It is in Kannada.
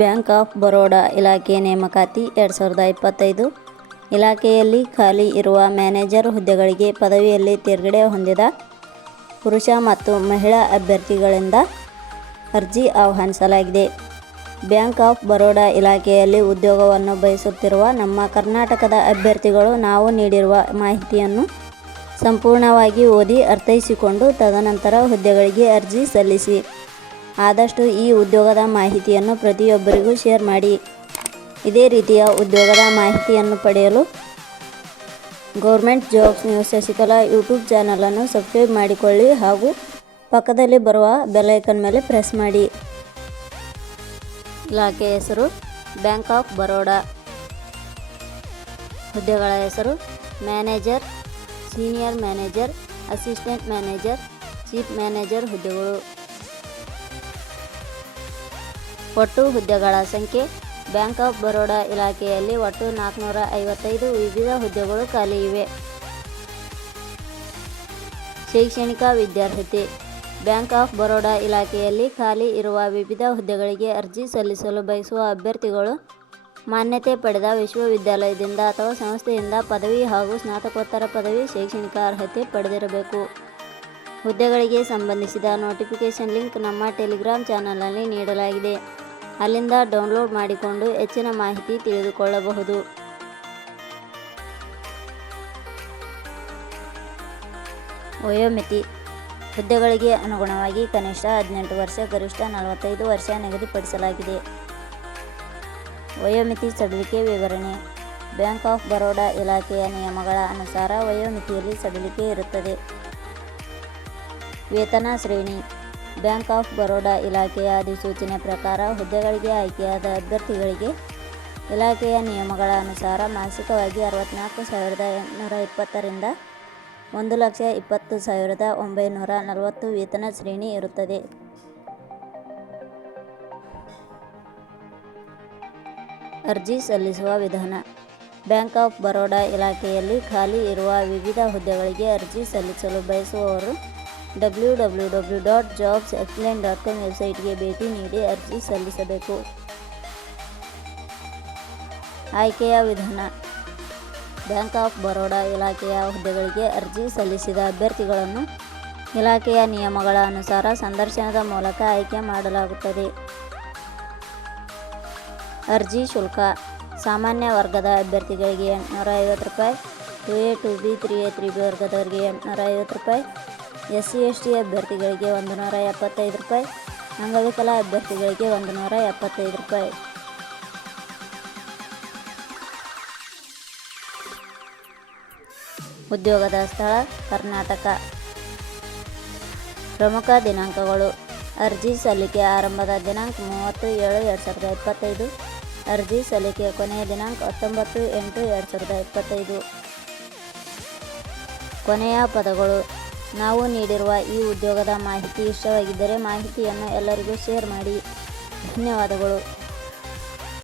ಬ್ಯಾಂಕ್ ಆಫ್ ಬರೋಡಾ ಇಲಾಖೆ ನೇಮಕಾತಿ 2025 ಇಲಾಖೆಯಲ್ಲಿ ಖಾಲಿ ಇರುವ ಮ್ಯಾನೇಜರ್ ಹುದ್ದೆಗಳಿಗೆ ಪದವಿಯಲ್ಲಿ ತೇರ್ಗಡೆ ಹೊಂದಿದ ಪುರುಷ ಮತ್ತು ಮಹಿಳಾ ಅಭ್ಯರ್ಥಿಗಳಿಂದ ಅರ್ಜಿ ಆಹ್ವಾನಿಸಲಾಗಿದೆ. ಬ್ಯಾಂಕ್ ಆಫ್ ಬರೋಡಾ ಇಲಾಖೆಯಲ್ಲಿ ಉದ್ಯೋಗವನ್ನು ಬಯಸುತ್ತಿರುವ ನಮ್ಮ ಕರ್ನಾಟಕದ ಅಭ್ಯರ್ಥಿಗಳು ನಾವು ನೀಡಿರುವ ಮಾಹಿತಿಯನ್ನು ಸಂಪೂರ್ಣವಾಗಿ ಓದಿ ಅರ್ಥೈಸಿಕೊಂಡು ತದನಂತರ ಹುದ್ದೆಗಳಿಗೆ ಅರ್ಜಿ ಸಲ್ಲಿಸಿ. ಆದಷ್ಟು ಈ ಉದ್ಯೋಗದ ಮಾಹಿತಿಯನ್ನು ಪ್ರತಿಯೊಬ್ಬರಿಗೂ ಶೇರ್ ಮಾಡಿ. ಇದೇ ರೀತಿಯ ಉದ್ಯೋಗದ ಮಾಹಿತಿಯನ್ನು ಪಡೆಯಲು government jobs news Shashikala YouTube ಚಾನಲನ್ನು ಸಬ್ಸ್ಕ್ರೈಬ್ ಮಾಡಿಕೊಳ್ಳಿ ಹಾಗೂ ಪಕ್ಕದಲ್ಲಿ ಬರುವ ಬೆಲ್ ಐಕಾನ್ ಮೇಲೆ ಪ್ರೆಸ್ ಮಾಡಿ. ಇಲಾಖೆ ಹೆಸರು ಬ್ಯಾಂಕ್ ಆಫ್ ಬರೋಡಾ. ಹುದ್ದೆಗಳ ಹೆಸರು manager, senior manager, assistant manager, chief manager ಹುದ್ದೆಗಳು. ಒಟ್ಟು ಹುದ್ದೆಗಳ ಸಂಖ್ಯೆ ಬ್ಯಾಂಕ್ ಆಫ್ ಬರೋಡಾ ಇಲಾಖೆಯಲ್ಲಿ ಒಟ್ಟು 455 ವಿವಿಧ ಹುದ್ದೆಗಳು ಖಾಲಿ ಇವೆ. ಶೈಕ್ಷಣಿಕ ವಿದ್ಯಾರ್ಹತೆ. ಬ್ಯಾಂಕ್ ಆಫ್ ಬರೋಡಾ ಇಲಾಖೆಯಲ್ಲಿ ಖಾಲಿ ಇರುವ ವಿವಿಧ ಹುದ್ದೆಗಳಿಗೆ ಅರ್ಜಿ ಸಲ್ಲಿಸಲು ಬಯಸುವ ಅಭ್ಯರ್ಥಿಗಳು ಮಾನ್ಯತೆ ಪಡೆದ ವಿಶ್ವವಿದ್ಯಾಲಯದಿಂದ ಅಥವಾ ಸಂಸ್ಥೆಯಿಂದ ಪದವಿ ಹಾಗೂ ಸ್ನಾತಕೋತ್ತರ ಪದವಿ ಶೈಕ್ಷಣಿಕ ಅರ್ಹತೆ ಪಡೆದಿರಬೇಕು. ಹುದ್ದೆಗಳಿಗೆ ಸಂಬಂಧಿಸಿದ ನೋಟಿಫಿಕೇಷನ್ ಲಿಂಕ್ ನಮ್ಮ ಟೆಲಿಗ್ರಾಮ್ ಚಾನಲ್ನಲ್ಲಿ ನೀಡಲಾಗಿದೆ. ಅಲ್ಲಿಂದ ಡೌನ್ಲೋಡ್ ಮಾಡಿಕೊಂಡು ಹೆಚ್ಚಿನ ಮಾಹಿತಿ ತಿಳಿದುಕೊಳ್ಳಬಹುದು. ವಯೋಮಿತಿ. ಹುದ್ದೆಗಳಿಗೆ ಅನುಗುಣವಾಗಿ ಕನಿಷ್ಠ 18 ವರ್ಷ, ಗರಿಷ್ಠ 45 ವರ್ಷ ನಿಗದಿಪಡಿಸಲಾಗಿದೆ. ವಯೋಮಿತಿ ಸಡಿಲಿಕೆ ವಿವರಣೆ. ಬ್ಯಾಂಕ್ ಆಫ್ ಬರೋಡಾ ಇಲಾಖೆಯ ನಿಯಮಗಳ ಅನುಸಾರ ವಯೋಮಿತಿಯಲ್ಲಿ ಸಡಿಲಿಕೆ ಇರುತ್ತದೆ. ವೇತನ ಶ್ರೇಣಿ. ಬ್ಯಾಂಕ್ ಆಫ್ ಬರೋಡಾ ಇಲಾಖೆಯ ಅಧಿಸೂಚನೆ ಪ್ರಕಾರ ಹುದ್ದೆಗಳಿಗೆ ಆಯ್ಕೆಯಾದ ಅಭ್ಯರ್ಥಿಗಳಿಗೆ ಇಲಾಖೆಯ ನಿಯಮಗಳ ಅನುಸಾರ ಮಾಸಿಕವಾಗಿ 64,820 ರಿಂದ 1,20,940 ವೇತನ ಶ್ರೇಣಿ ಇರುತ್ತದೆ. ಅರ್ಜಿ ಸಲ್ಲಿಸುವ ವಿಧಾನ. ಬ್ಯಾಂಕ್ ಆಫ್ ಬರೋಡಾ ಇಲಾಖೆಯಲ್ಲಿ ಖಾಲಿ ಇರುವ ವಿವಿಧ ಹುದ್ದೆಗಳಿಗೆ ಅರ್ಜಿ ಸಲ್ಲಿಸಲು ಬಯಸುವವರು www.jobsexcellence.com ವೆಬ್ಸೈಟ್ಗೆ ಭೇಟಿ ನೀಡಿ ಅರ್ಜಿ ಸಲ್ಲಿಸಬೇಕು. ಆಯ್ಕೆಯ ವಿಧಾನ. ಬ್ಯಾಂಕ್ ಆಫ್ ಬರೋಡಾ ಇಲಾಖೆಯ ಹುದ್ದೆಗಳಿಗೆ ಅರ್ಜಿ ಸಲ್ಲಿಸಿದ ಅಭ್ಯರ್ಥಿಗಳನ್ನು ಇಲಾಖೆಯ ನಿಯಮಗಳ ಅನುಸಾರ ಸಂದರ್ಶನದ ಮೂಲಕ ಆಯ್ಕೆ ಮಾಡಲಾಗುತ್ತದೆ. ಅರ್ಜಿ ಶುಲ್ಕ. ಸಾಮಾನ್ಯ ವರ್ಗದ ಅಭ್ಯರ್ಥಿಗಳಿಗೆ ₹850, 2A, 2B, 3A, 3B ವರ್ಗದವರಿಗೆ ₹850, SC ST ಅಭ್ಯರ್ಥಿಗಳಿಗೆ ₹175, ಅಂಗವಿಕಲ ಅಭ್ಯರ್ಥಿಗಳಿಗೆ ₹175. ಉದ್ಯೋಗದ ಸ್ಥಳ ಕರ್ನಾಟಕ. ಪ್ರಮುಖ ದಿನಾಂಕಗಳು. ಅರ್ಜಿ ಸಲ್ಲಿಕೆ ಆರಂಭದ ದಿನಾಂಕ 30/7/2025. ಅರ್ಜಿ ಸಲ್ಲಿಕೆ ಕೊನೆಯ ದಿನಾಂಕ 19/8/2025. ಕೊನೆಯ ಪದಗಳು. ನಾವು ನೀಡಿರುವ ಈ ಉದ್ಯೋಗದ ಮಾಹಿತಿ ಇಷ್ಟವಾಗಿದ್ದರೆ ಮಾಹಿತಿಯನ್ನು ಎಲ್ಲರಿಗೂ ಶೇರ್ ಮಾಡಿ. ಧನ್ಯವಾದಗಳು.